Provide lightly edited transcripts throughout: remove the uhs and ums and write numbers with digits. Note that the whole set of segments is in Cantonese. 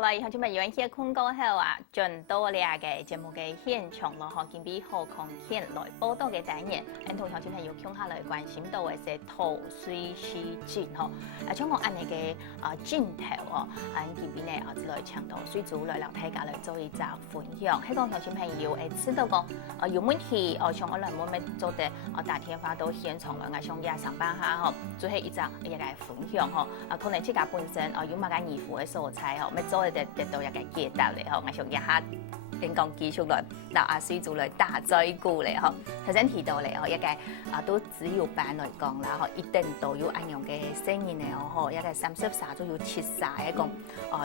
好啦，以後就咪有一些困過後啊，轉到我哋嘅節目嘅現場咯，嗬，見比何康健來報道嘅單元，同鄉親朋友傾下來關心到嘅係土水事件嗬，像我按你嘅鏡頭嗬，見比呢來長土水組來讓大家來做一集分享，希望鄉親朋友知道個有問題像我來冇咩做得打電話到現場來，我想也上班下嗬，做係一集一個分享嗬，可能自家本身有乜嘅疑惑嘅所在嗬，咪做得到一個解答嚟嗬，我想一下點講繼續來到阿水組來打嘴鼓嚟嗬，頭先提到嚟嗬，一個都自由班來講啦嗬，一定都有按樣嘅聲音嚟嗬，一個33都要切曬一個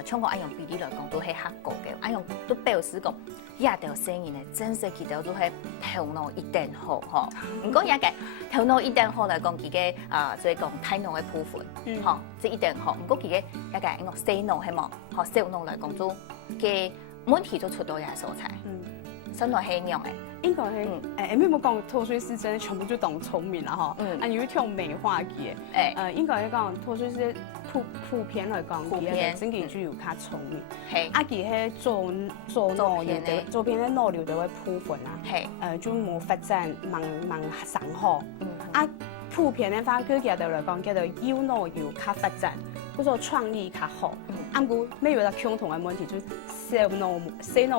香港按樣比例來講都係合格嘅，按樣都表示講一條聲音咧，真係佢哋都係頭腦一定好嗬，唔過一個頭腦一定好來講，佢嘅所以講體腦嘅部分，嗬，即一定好，唔過佢嘅一個按個細腦係冇，學小腦來講都嘅問題都出到也所在，身內係樣嘅。應該係咩冇講土水事件全部都當聰明啦嗬，有一條美化嘅，應該係講土水事普遍來講，佢係真嘅就要較聰明，佢係做腦嘅，做片嘅腦瘤就會部分啦，就冇發展盲上好，普遍嘅話佢嘅來講叫做右腦要較發展，嗰個創意較好，按顧咩有得共同嘅問題就細腦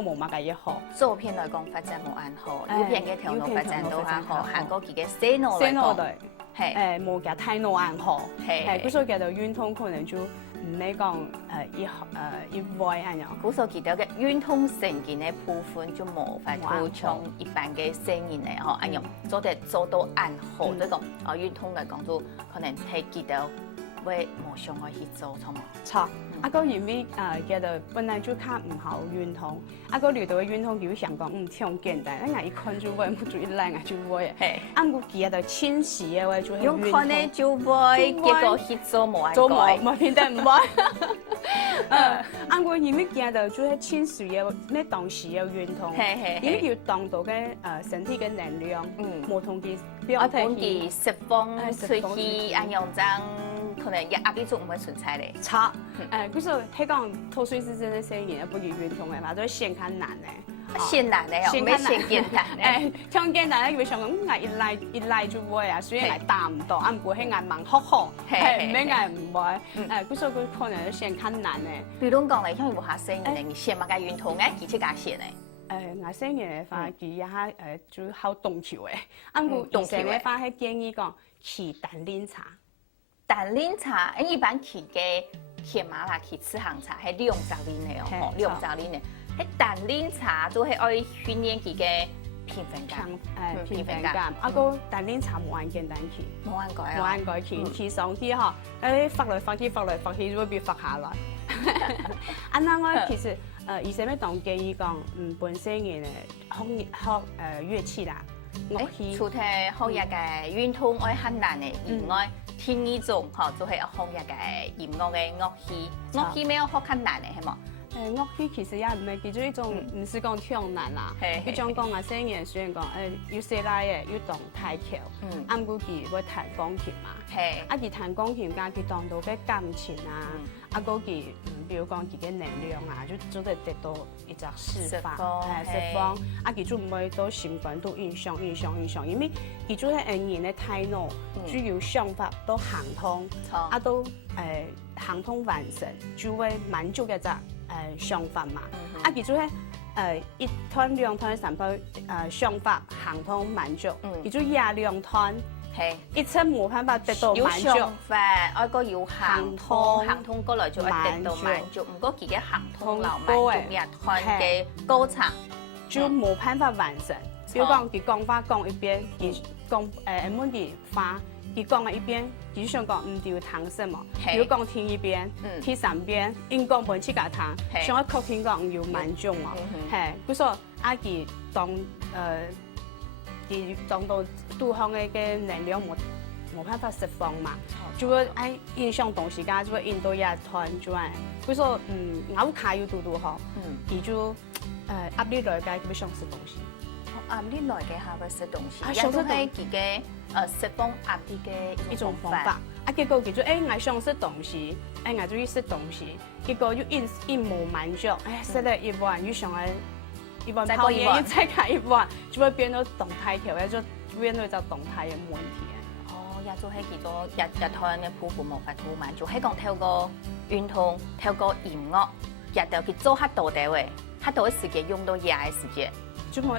冇乜嘅嘢好，左片來講發展冇按好，右片嘅頭腦發展都還好，韓國佢嘅細腦來講係冇嘅太腦按好，嗰所叫做運動可能就唔係講一位按樣，嗰所佢哋嘅運動成件嘅部分就冇法補充一般嘅聲音嚟嗬，按樣做到按好，即係講運動來講就可能係記得會冇上去去做錯嘛。錯，個因為叫做本來就較唔好運動，個遇到嘅運動就想講挺簡單，我一看就會，唔注意嚟就會，個佢就清晰嘅話就係運動。用看呢就會，結果去做冇做冇變得唔會。個因為佢就係清晰嘅咩東西嘅運動，因為要當到嘅身體嘅能量，冇同佢表達佢釋放出去按樣爭。可能壓力就唔會存在咧。錯，嗰時候係講土水事件嘅聲音，不如運動嘅嘛，都係先較難嘅。先難嘅，唔係先簡單嘅。像簡單咧，佢想講，一嚟就會啊，所以係達唔到，唔過係硬盲學學，唔係硬唔會。嗰時候佢可能先較難嘅。比如講嚟，像有下聲嘅，你先乜嘅運動嘅，幾隻架先咧？我聲嘅話，佢一下就好動橋嘅，過動橋嘅話係建議講騎單練茶。單練茶，一般去嘅騎馬啦，去吃行茶係2十年嚟哦，2十年嚟。喺單練茶都係愛訓練佢嘅平衡感，平衡感。個單練茶冇按簡單去，冇按改啊，冇按改去上去嗬，發來發去就會變發下來。我其實以前咩當建議講，本身嘅學樂器啦，樂器。除咗學一個運動愛很難嘅以外。聽呢種嗬，就係學一個音樂嘅樂器，樂器沒有學較難嘅係冇？樂器其實也唔係，其中一種唔是講挺難啦。佢講講聲嘅，雖然講要寫拉嘅，要當太極，啱估佢會彈鋼琴嘛。佢彈鋼琴加佢當到嘅感情啊，嗰佢比如講佢嘅能量啊，就得到一隻釋放，佢就唔會到習慣到影響，因為佢就係人嘅大腦，主要想法都行通，都行通完成，就會滿足一隻想法嘛。佢就係一團、兩團、三團想法行通滿足，佢就廿兩團。一切冇辦法得到滿足，有想法，愛個要行通過來就會得到滿足。唔過佢嘅行通流滿足一團嘅過程，就冇辦法完成。比如講，佢講話講一邊，佢講乜嘢話，佢講一邊，佢想講唔要談什麼。如果講聽一邊，聽三邊，應講本次架談，想一確聽講唔要滿足嘛。佢說佢當到對方嘅能量冇辦法釋放嘛，就會影響東西㗎，就會引到一團就係，佢說咬卡要嘟好，佢就壓力來㗎，佢想食東西，壓力來嘅下會食東西，也都係佢嘅釋放壓力嘅一種方法。結果佢就我想食東西，我就去食東西，結果又一無滿足，食了一碗又想來一碗泡麵，又再加一碗，就會變到動態條，就變到就動態嘅問題。也做係叫做日台嘅抱負無法度滿足，係講透過運動、透過音樂，日頭去做較多啲嘅，較多嘅時間用到夜嘅時間，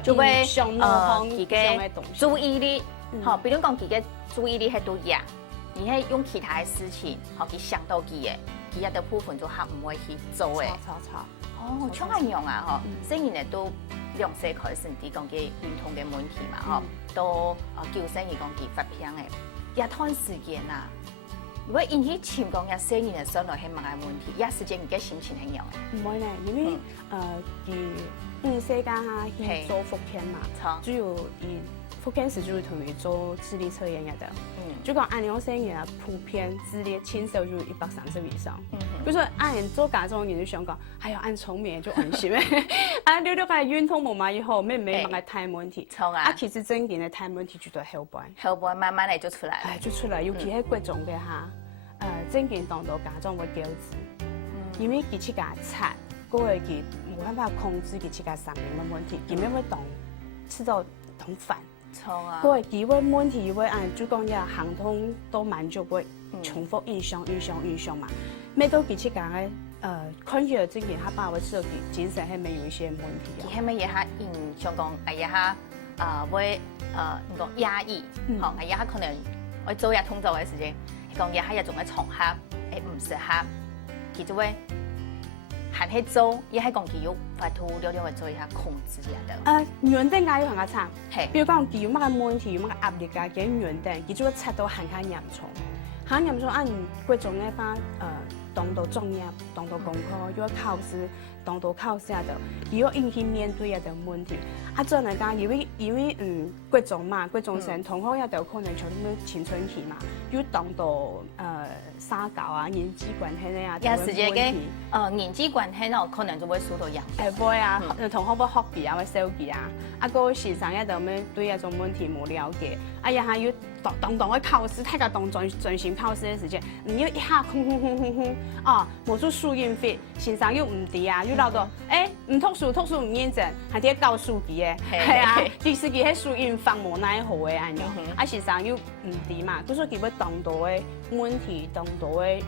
就會佢嘅注意力，好，比如講佢嘅注意力喺度夜，而係用其他嘅事情，好去想到佢嘅，佢日頭部分就較唔會去做嘅。哦，像係樣啊，嗬，雖然咧都兩歲開始啲講嘅運動嘅問題嘛，嗬，到叫聲而講佢發病嘅。一段時間啊，如果引起情況，一些人上來係乜嘢問題？一時間而家心情係樣嘅。唔會咧，因為佢世間下去做復健嘛，主要以復健時就會同佢做智力測驗嘅。就講按兩些人啊，普遍智力輕手就130以上。比如說按做家長人就想講，哎呀按聰明就安心嘅，你個運動冇嘛以後，咩乜嘢大問題。其實正經嘅大問題就在後半慢慢嚟就出來。就出來，尤其係各種嘅下，正經當到家長會糾治，因為佢自家慘，嗰個佢冇辦法控制佢自家生命嘅問題，佢咩會當吃到當飯。嗰個佢會問題會按就講呀，行通都滿足會重複影響嘛。咩都佢自家嘅看起來正經下把握設計，精神係咪有一些問題啊？係咪嘢下影響講係嘢下會唔講壓抑，嚇係嘢下可能我做嘢通做嘅時間，講嘢下一種嘅場合誒唔適合，佢就會行去做，亦係講佢要發圖了了會做一下控制下的。原定解要行下慘，比如講佢有乜嘅問題，有乜嘅壓力啊，嘅原定佢就會測到行下嚴重，行嚴重按各種嘅法當到作業，當到功課，要考試，當到考試下度，要應去面對下度問題。再嚟講，因為各種嘛，各種成同學下度可能像咩青春期嘛，要當到撒嬌啊、人際關係啊，有時嘅人際關係咯，可能就會受到影響。會啊，同學會學記啊，會手記啊，個先生一度咩對一種問題冇了解，呀還要當去考試，大家當專心考試嘅時間，唔要一下冇做輸音費，先生又唔啲啊，又鬧到唔讀書唔認真，係啲教書記嘅，係啊，其實佢係輸音方無奈何嘅咁樣，先生又唔啲嘛，所以佢會當到嘅問題，當到嘅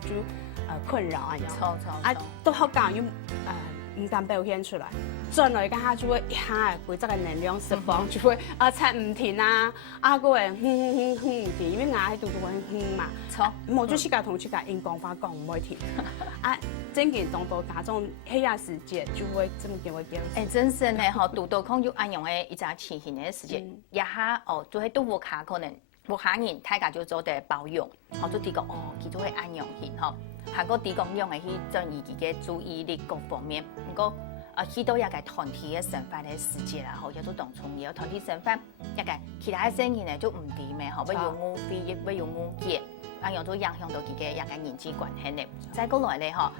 就困擾咁樣，都學教又唔敢表現出來，再來嘅下就會一下規則嘅能量釋放，就會擦唔停啊，個人唔停，因為牙喺度都會嘛，冇就自家同自家用講法講唔會停，正經當到家長喺下時節就會這麼叫我叫。真是呢，嗬，讀到空有安樣嘅一隻情形嘅時節，一下就係都無卡可能。無下人，大家就做啲保養，學咗啲個佢都會安養型嗬。行過啲咁樣嘅去轉移自己注意力各方面。不過去到一個團體嘅生活嘅時節啦，嗬，亦都當重要。團體生活一個其他嘅聲音咧就唔掂嘅，嗬，不要誤會，不要誤解，安樣都影響到自己一個人際關係咧。再過來咧，嗬。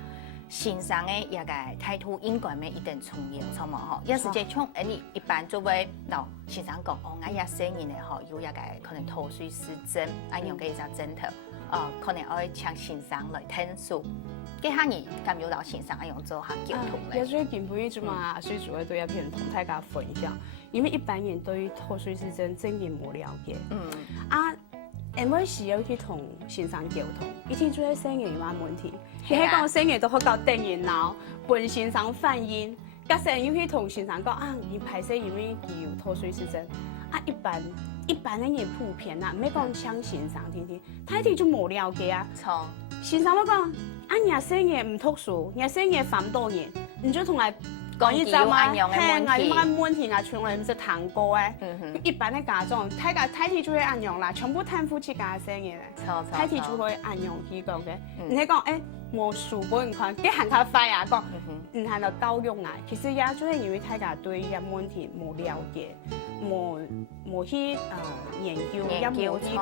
先生嘅一個態度應該咩一定重要，錯冇嗬？有時即係你一般就會嗱，先生講我一些人咧嗬，有一個可能脫水失真，安樣嘅一隻枕頭，可能我請先生來聽數，幾下你咁要到先生安樣做下溝通咧。有最近不一直嘛，所以主要對一片同大家分享，因為一般人對脫水失真真係冇了解。每時要去同先生溝通，一天做啲聲音有乜問題？你喺講聲音都好搞定然後，本先生反應，隔成要去同先生講你排泄因為有脫水失真，一般嘅人普遍唔係講搶先生聽，他一天就冇了解啊。錯，先生我講人聲音唔讀書，人聲音反多年，你就同佢。講一陣嘛，係啊，有乜問題啊？從來唔識談過嘅，一般嘅家長，睇睇就會按樣啦，全部貪夫自家嘅聲嘅咧，睇睇就會按樣去講嘅。你講无书本看，计行较快啊，讲唔行到教育啊。其实也就是因为大家对一问题无了解，无去研究，也无去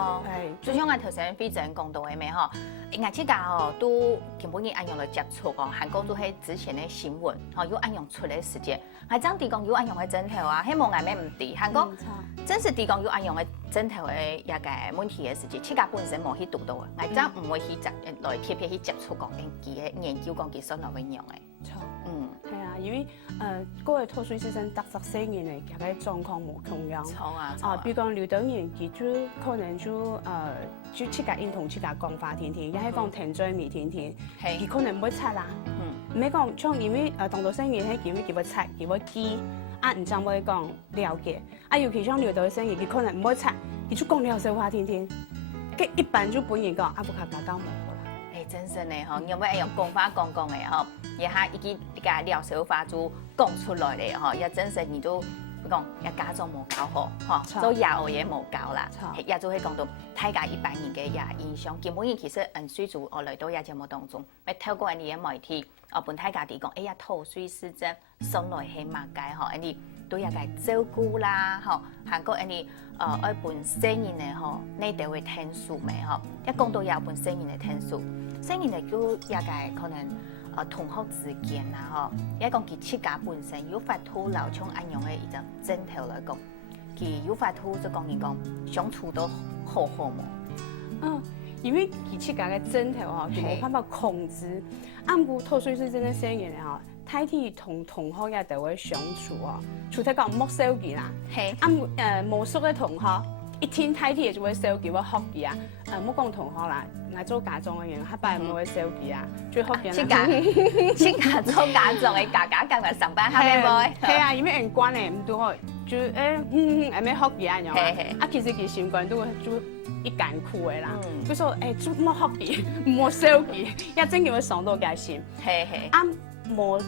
就像我头先非常讲到的咩吼，我即家吼都根本按用来接触哦，韩国都系之前的新闻，吼有按用出来时间，还真地讲有按用的针头啊，希望外面唔对，韩国真是地讲有按用的针头的一个问题的时间，即家本身无去读到的，我真唔会去来特别去接触讲佢嘅研究讲佢所内容嘅。错，系啊，因为嗰个脱水师生特色性嘅嚟，佢嘅状况无同样。错啊！比如讲刘德元，佢就可能就七家认同七家讲法天天，也係讲停嘴未天天，佢可能唔會拆啦。唔係講像因為當到生意係因為佢會拆，佢會記，唔就會講了解。尤其像劉德生意，佢可能唔會拆，佢就講了解話天天。佢一般就本人講，不卡加交冇好啦。真是呢吼，因為用講法講的吼，也下一個了解法就講出來的吼，也真是你都。講也家長冇教好，嗬，做幼兒也冇教啦，也就係講到大家一般人嘅也影響。基本上其實水族我嚟到也節目當中，咪透過人哋嘅媒體，本大家哋講，哎呀，脱水師症上來係乜嘅嗬，人哋對一個照顧啦，嗬，韓國人哋一本生人嘅嗬，你哋會聽書咩嗬？一講到有本生人嘅聽書，生人嚟叫一個可能。同學之間啊，嗬，一講佢自家本身有法度流暢按用嘅一個針頭來講，佢有法度就講相處都好好冇。因為佢自家嘅針頭嗬，佢冇辦法控制。按過脱水師真嘅聲音嗬，太體同同學也都會相處哦，除咗講冇手機啦，冇熟嘅同學。一聽太體就會手機，我學佢啊，唔好講同學啦，我做家長嘅人，佢擺冇會手機啊，最學嘅啦。即家做家長嘅家今日上班係咪會？係啊，因為人關咧唔多，就係咩學佢啊樣其實佢習慣都就一間苦嘅啦。佢說做冇學佢，冇手機，一整就會上到嘅心。冇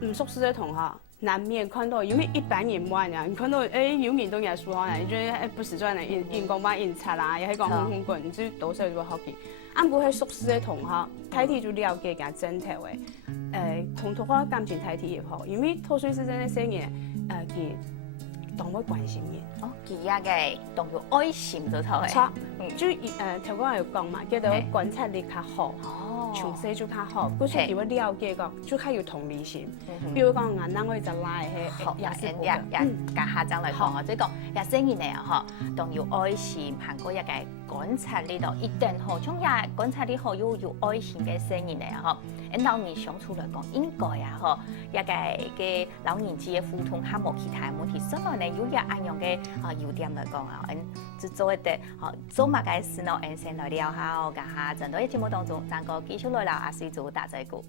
唔熟悉嘅同學。難免看到，因為一般人冇人，看到有面都嘢輸可能，你覺得不是專人人講話印刷啦，又係講紅滾，你就多少就會學嘅。啱過係熟悉嘅同學，睇睇就了解嘅真頭嘅，同同學感情睇睇也好，因為脱水師真嘅聲音，佢當會關心嘅。佢一個當有愛心就頭嘅。錯，就頭先有講嘛，叫做觀察力較好。從細就較好，嗰時佢會了解個，就較有同理心。比如講，我我就拉係也是也家下長嚟講，即係講也聲音嚟啊，嗬，當有愛心，行過一個觀察力度一定好，從也觀察力好有愛心嘅聲音嚟啊，嗬，老年相處嚟講應該啊，嗬，一個嘅老年之嘅互動係冇其他問題，所以呢有一按樣嘅優點嚟講啊，就做一啲做乜嘅事呢？先來聊下，家下陣到一節目當中，咱個繼續來聊阿水族大嘴鼓。